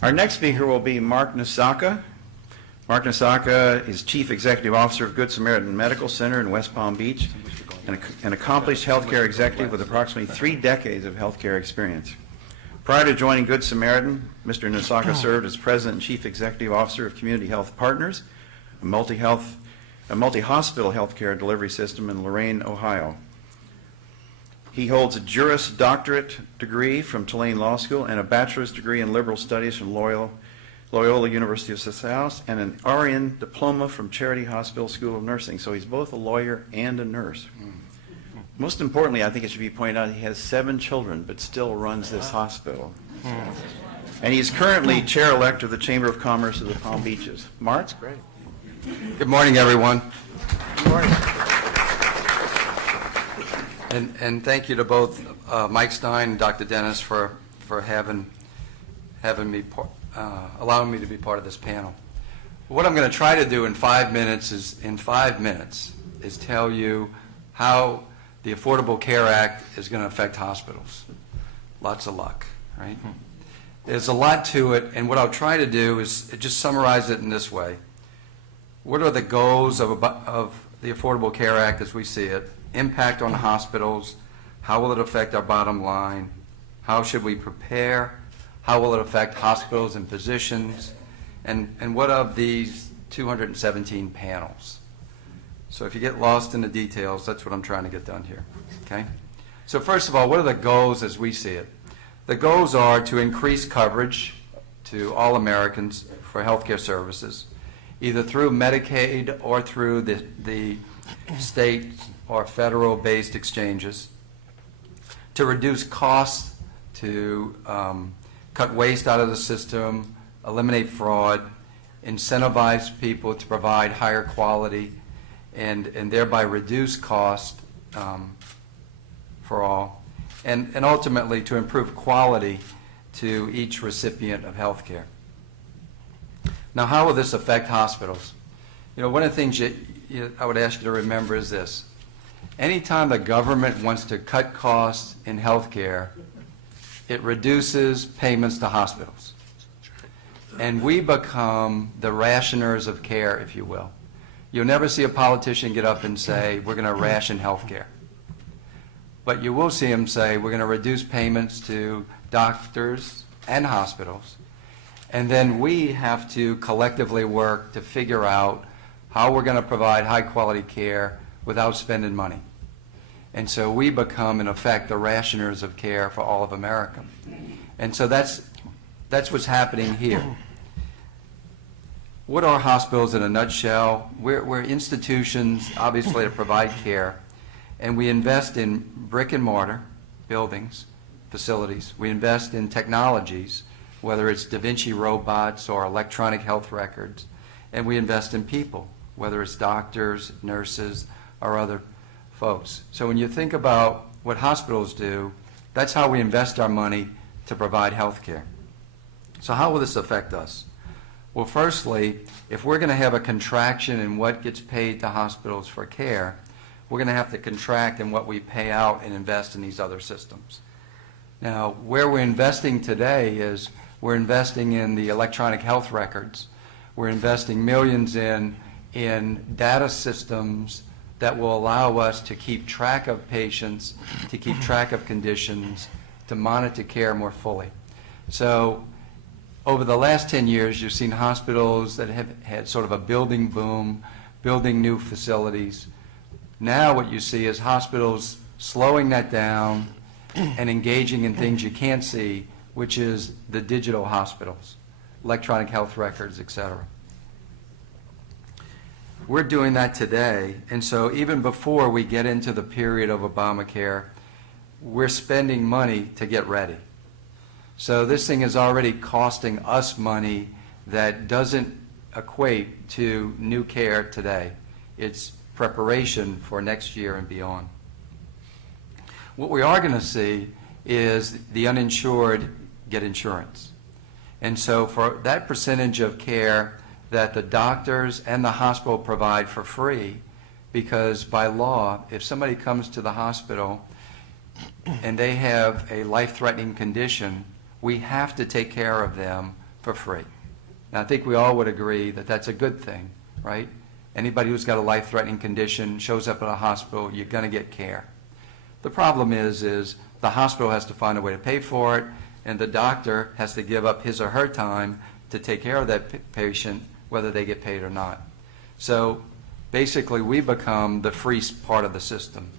Our next speaker will be Mark Nosacka. Mark Nosacka is Chief Executive Officer of Good Samaritan Medical Center in West Palm Beach, an accomplished healthcare executive with approximately 3 decades of healthcare experience. Prior to joining Good Samaritan, Mr. Nosacka served as President and Chief Executive Officer of Community Health Partners, a multi-hospital healthcare delivery system in Lorain, Ohio. He holds a Juris Doctorate degree from Tulane Law School and a bachelor's degree in liberal studies from Loyola University of South and an RN diploma from Charity Hospital School of Nursing. So he's both a lawyer and a nurse. Most importantly, I think it should be pointed out, he has 7 children, but still runs this hospital. And he's currently chair-elect of the Chamber of Commerce of the Palm Beaches. Mark? That's great. Good morning, everyone. Good morning. And thank you to both Mike Stein and Dr. Dennis for having me allowing me to be part of this panel. What I'm going to try to do in 5 minutes is tell you how the Affordable Care Act is going to affect hospitals. Lots of luck, right? There's a lot to it, and what I'll try to do is just summarize it in this way. What are the goals of the Affordable Care Act as we see it? Impact on hospitals, how will it affect our bottom line, how should we prepare, how will it affect hospitals and physicians, and what of these 217 panels? So if you get lost in the details, that's what I'm trying to get done here, okay? So first of all, what are the goals as we see it? The goals are to increase coverage to all Americans for healthcare services, either through Medicaid or through the state or federal-based exchanges, to reduce costs, to cut waste out of the system, eliminate fraud, incentivize people to provide higher quality, and thereby reduce cost for all, and ultimately to improve quality to each recipient of health care. Now, how will this affect hospitals? You know, one of the things I would ask you to remember is this. Anytime the government wants to cut costs in health care, it reduces payments to hospitals. And we become the rationers of care, if you will. You'll never see a politician get up and say, we're going to ration health care. But you will see him say, we're going to reduce payments to doctors and hospitals. And then we have to collectively work to figure out how we're going to provide high-quality care without spending money. And so we become, in effect, the rationers of care for all of America. And so that's what's happening here. What are hospitals in a nutshell? We're institutions, obviously, to provide care, and we invest in brick and mortar buildings, facilities. We invest in technologies, whether it's Da Vinci robots or electronic health records, and we invest in people, whether it's doctors, nurses, or other folks. So when you think about what hospitals do, that's how we invest our money to provide health care. So how will this affect us? Well, firstly, if we're going to have a contraction in what gets paid to hospitals for care, we're going to have to contract in what we pay out and invest in these other systems. Now, where we're investing today is we're investing in the electronic health records. We're investing millions in data systems that will allow us to keep track of patients, to keep track of conditions, to monitor care more fully. So over the last 10 years, you've seen hospitals that have had sort of a building boom, building new facilities. Now what you see is hospitals slowing that down and engaging in things you can't see, which is the digital hospitals, electronic health records, et cetera. We're doing that today, and so even before we get into the period of Obamacare, we're spending money to get ready. So this thing is already costing us money that doesn't equate to new care today. It's preparation for next year and beyond. What we are going to see is the uninsured get insurance. And so for that percentage of care that the doctors and the hospital provide for free, because by law, if somebody comes to the hospital and they have a life-threatening condition, we have to take care of them for free. Now, I think we all would agree that that's a good thing, right? Anybody who's got a life-threatening condition, shows up at a hospital, you're going to get care. The problem is the hospital has to find a way to pay for it, and the doctor has to give up his or her time to take care of that patient, whether they get paid or not. So basically, we become the free part of the system.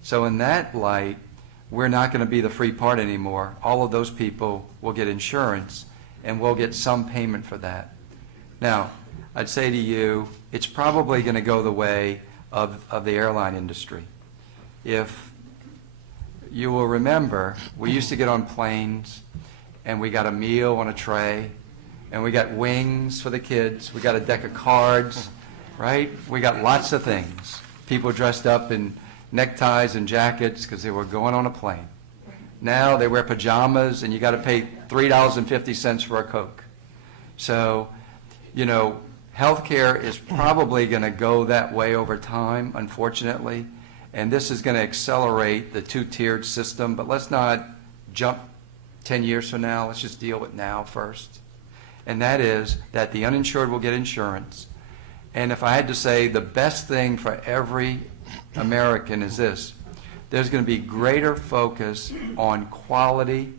So in that light, we're not going to be the free part anymore. All of those people will get insurance, and we'll get some payment for that. Now, I'd say to you, it's probably going to go the way of the airline industry. If you will remember, we used to get on planes, and we got a meal on a tray, and we got wings for the kids, we got a deck of cards, right? We got lots of things. People dressed up in neckties and jackets because they were going on a plane. Now they wear pajamas, and you got to pay $3.50 for a Coke. So, you know, healthcare is probably going to go that way over time, unfortunately, and this is going to accelerate the two-tiered system, but let's not jump 10 years from now. Let's just deal with now first. And that is that the uninsured will get insurance. And if I had to say the best thing for every American is this: there's going to be greater focus on quality,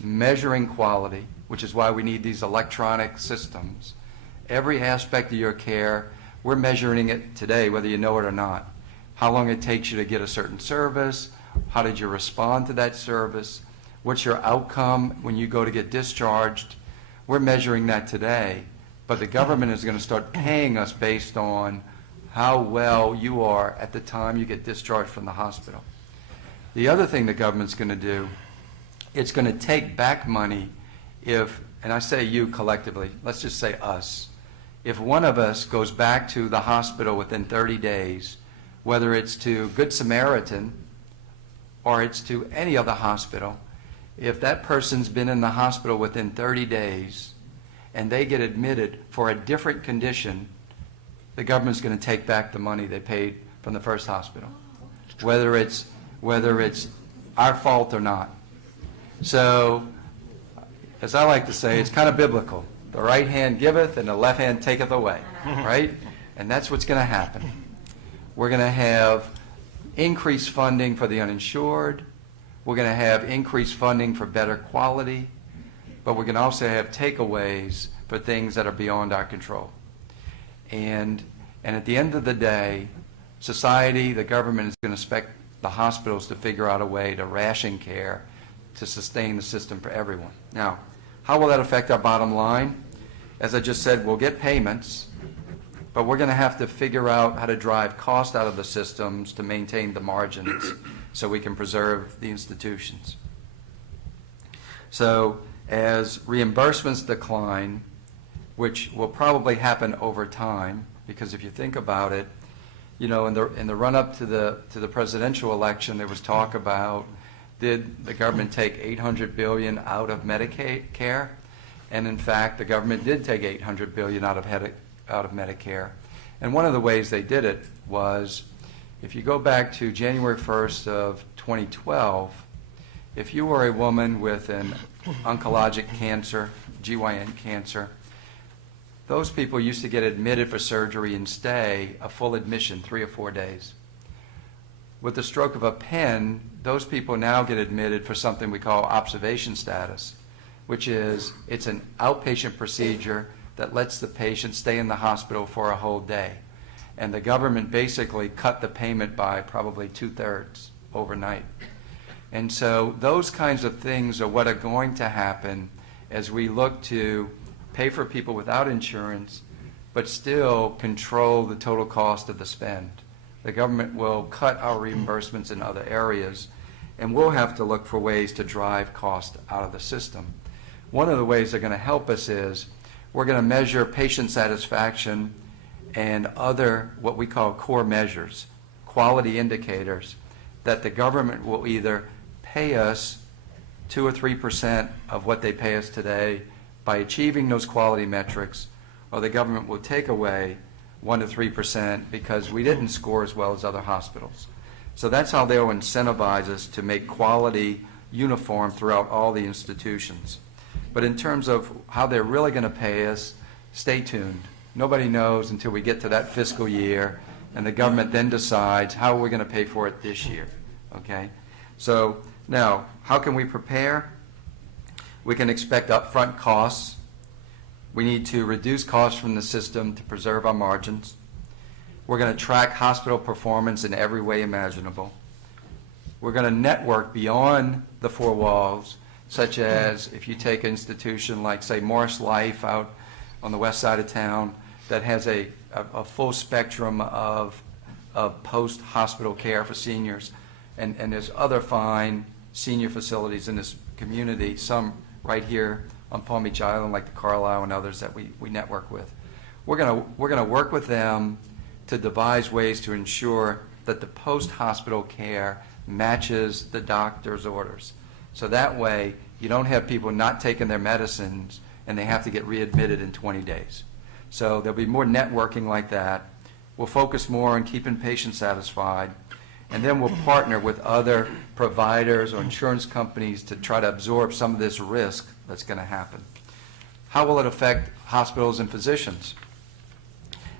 measuring quality, which is why we need these electronic systems. Every aspect of your care, we're measuring it today, whether you know it or not. How long it takes you to get a certain service, how did you respond to that service, what's your outcome when you go to get discharged. We're measuring that today, but the government is going to start paying us based on how well you are at the time you get discharged from the hospital. The other thing the government's going to do, it's going to take back money if, and I say you collectively, let's just say us, if one of us goes back to the hospital within 30 days, whether it's to Good Samaritan or it's to any other hospital, if that person's been in the hospital within 30 days and they get admitted for a different condition, the government's going to take back the money they paid from the first hospital, whether it's our fault or not. So, as I like to say, it's kind of biblical. The right hand giveth and the left hand taketh away, right? And that's what's going to happen. We're going to have increased funding for the uninsured. We're going to have increased funding for better quality. But we're going to also have takeaways for things that are beyond our control. And at the end of the day, society, the government is going to expect the hospitals to figure out a way to ration care to sustain the system for everyone. Now, how will that affect our bottom line? As I just said, we'll get payments, but we're going to have to figure out how to drive cost out of the systems to maintain the margins so we can preserve the institutions. So as reimbursements decline, which will probably happen over time, because if you think about it, you know, in the run-up to the presidential election, there was talk about, did the government take $800 billion out of Medicaid care? And in fact, the government did take $800 billion out of Medicare. And one of the ways they did it was, if you go back to January 1st of 2012, if you were a woman with an oncologic cancer, GYN cancer, those people used to get admitted for surgery and stay a full admission, 3 or 4 days. With the stroke of a pen, those people now get admitted for something we call observation status, which is it's an outpatient procedure that lets the patient stay in the hospital for a whole day. And the government basically cut the payment by probably 2/3 overnight. And so those kinds of things are what are going to happen as we look to pay for people without insurance, but still control the total cost of the spend. The government will cut our reimbursements in other areas, and we'll have to look for ways to drive cost out of the system. One of the ways they're going to help us is we're going to measure patient satisfaction and other what we call core measures, quality indicators, that the government will either pay us 2 or 3% of what they pay us today by achieving those quality metrics, or the government will take away 1 to 3% because we didn't score as well as other hospitals. So that's how they'll incentivize us to make quality uniform throughout all the institutions. But in terms of how they're really going to pay us, stay tuned. Nobody knows until we get to that fiscal year, and the government then decides how we're going to pay for it this year. Okay? So now, how can we prepare? We can expect upfront costs. We need to reduce costs from the system to preserve our margins. We're going to track hospital performance in every way imaginable. We're going to network beyond the four walls, such as if you take an institution like, say, Morris Life out on the west side of town that has a full spectrum of post-hospital care for seniors, and there's other fine senior facilities in this community, some right here on Palm Beach Island, like the Carlisle and others that we network with. We're gonna work with them to devise ways to ensure that the post-hospital care matches the doctor's orders. So that way, you don't have people not taking their medicines and they have to get readmitted in 20 days. So there'll be more networking like that. We'll focus more on keeping patients satisfied, and then we'll partner with other providers or insurance companies to try to absorb some of this risk that's going to happen. How will it affect hospitals and physicians?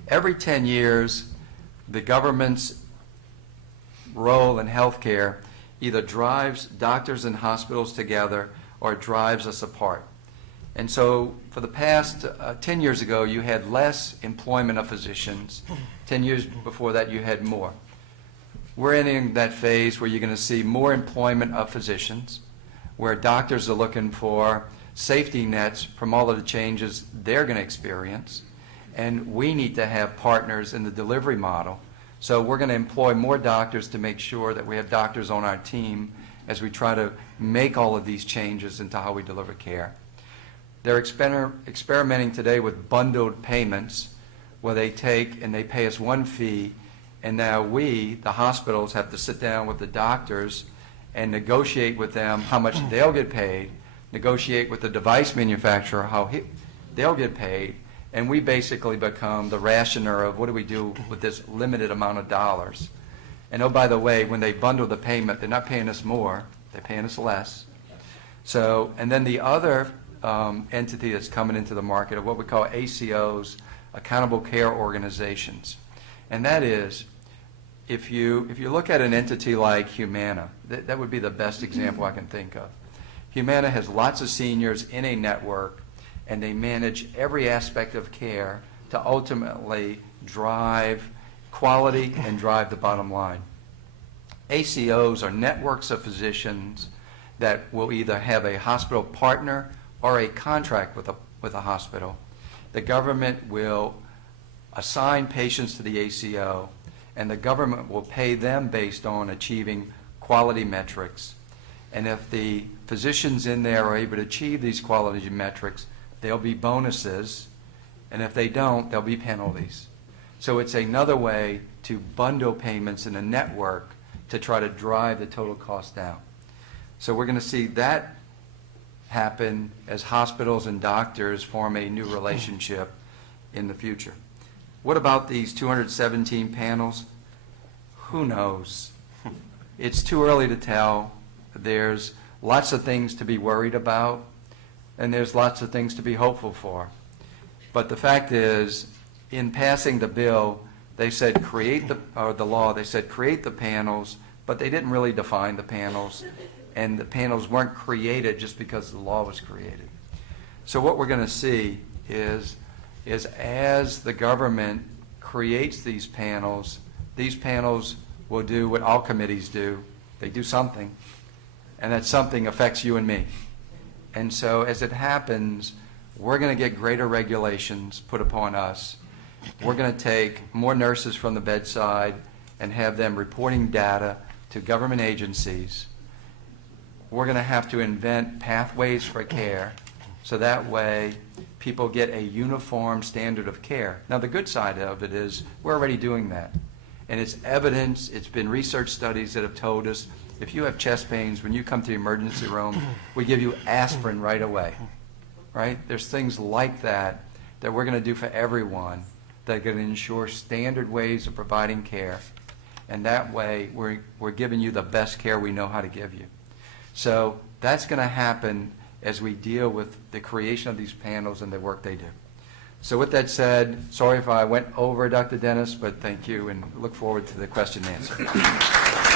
Every 10 years, the government's role in healthcare either drives doctors and hospitals together or it drives us apart. And so for the past 10 years ago, you had less employment of physicians. 10 years before that, you had more. We're entering that phase where you're going to see more employment of physicians, where doctors are looking for safety nets from all of the changes they're going to experience, and we need to have partners in the delivery model. So we're going to employ more doctors to make sure that we have doctors on our team as we try to make all of these changes into how we deliver care. They're experimenting today with bundled payments, where they take and they pay us one fee, and now we, the hospitals, have to sit down with the doctors and negotiate with them how much they'll get paid, negotiate with the device manufacturer how they'll get paid, and we basically become the rationer of what do we do with this limited amount of dollars. And oh, by the way, when they bundle the payment, they're not paying us more, they're paying us less. So, and then the other entity that's coming into the market are what we call ACOs, Accountable Care Organizations. And that is, if you look at an entity like Humana, that would be the best example I can think of. Humana has lots of seniors in a network, and they manage every aspect of care to ultimately drive quality and drive the bottom line. ACOs are networks of physicians that will either have a hospital partner or a contract with a hospital. The government will assign patients to the ACO, and the government will pay them based on achieving quality metrics. And if the physicians in there are able to achieve these quality metrics, there'll be bonuses, and if they don't, there'll be penalties. So it's another way to bundle payments in a network to try to drive the total cost down. So we're going to see that happen as hospitals and doctors form a new relationship in the future. What about these 217 panels? Who knows? It's too early to tell. There's lots of things to be worried about, and there's lots of things to be hopeful for. But the fact is, in passing the bill, they said the law, they said create the panels, but they didn't really define the panels, and the panels weren't created just because the law was created. So what we're going to see is as the government creates these panels will do what all committees do. They do something, and that something affects you and me. And so as it happens, we're going to get greater regulations put upon us. We're going to take more nurses from the bedside and have them reporting data to government agencies. We're going to have to invent pathways for care so that way people get a uniform standard of care. Now, the good side of it is we're already doing that. And it's evidence, it's been research studies that have told us if you have chest pains, when you come to the emergency room, we give you aspirin right away. Right? There's things like that that we're going to do for everyone that are going to ensure standard ways of providing care. And that way, we're giving you the best care we know how to give you. So that's going to happen as we deal with the creation of these panels and the work they do. So with that said, sorry if I went over, Dr. Dennis, but thank you, and look forward to the question and answer.